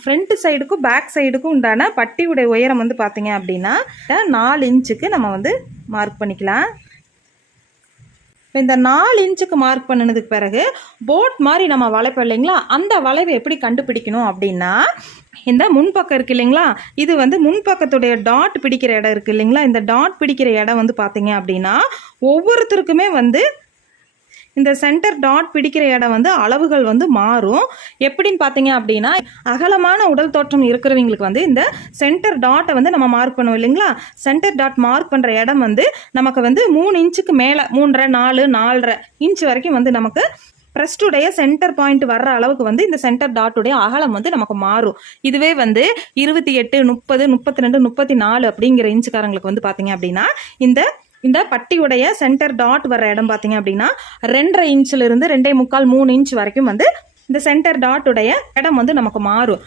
Front சைடுக்கும் back சைடுக்கும் உண்டான பட்டியுடைய உயரம் வந்து பார்த்தீங்க அப்படின்னா 4 இன்ச்சுக்கு நம்ம வந்து மார்க் பண்ணிக்கலாம். இப்போ இந்த 4 இன்ச்சுக்கு மார்க் பண்ணினதுக்கு பிறகு போட் மாதிரி நம்ம வளைப்போம் இல்லைங்களா, அந்த வளைவை எப்படி கண்டுபிடிக்கணும் அப்படின்னா, இந்த முன்பக்கம் இருக்குது இல்லைங்களா, இது வந்து முன்பக்கத்துடைய டாட் பிடிக்கிற இடம் இருக்குது இல்லைங்களா, இந்த டாட் பிடிக்கிற இடம் வந்து பார்த்தீங்க அப்படின்னா ஒவ்வொருத்தருக்குமே வந்து இந்த சென்டர் டாட் பிடிக்கிற இடம் வந்து அளவுகள் வந்து மாறும். எப்படின்னு பார்த்தீங்க அப்படின்னா, அகலமான உடல் தோற்றம் இருக்கிறவங்களுக்கு வந்து இந்த சென்டர் டாட்டை வந்து நம்ம மார்க் பண்ணுவோம் இல்லைங்களா, சென்டர் டாட் மார்க் பண்ணுற இடம் வந்து நமக்கு வந்து 3 இன்ச்சுக்கு மேலே 3.5 4 4.5 இன்ச் வரைக்கும் வந்து நமக்கு பிரஸ்டுடைய சென்டர் பாயிண்ட் வர்ற அளவுக்கு வந்து இந்த சென்டர் டாட்டுடைய அகலம் வந்து நமக்கு மாறும். இதுவே வந்து 28 30 32 34 அப்படிங்கிற இன்ச்சுக்காரங்களுக்கு வந்து பார்த்தீங்க அப்படின்னா இந்த பட்டியுடைய சென்டர் டாட் வர இடம் பார்த்தீங்க அப்படின்னா 2.5 இன்ச்சிலிருந்து 2.25 3 இன்ச் வரைக்கும் வந்து இந்த சென்டர் டாட்டுடைய இடம் வந்து நமக்கு மாறும்.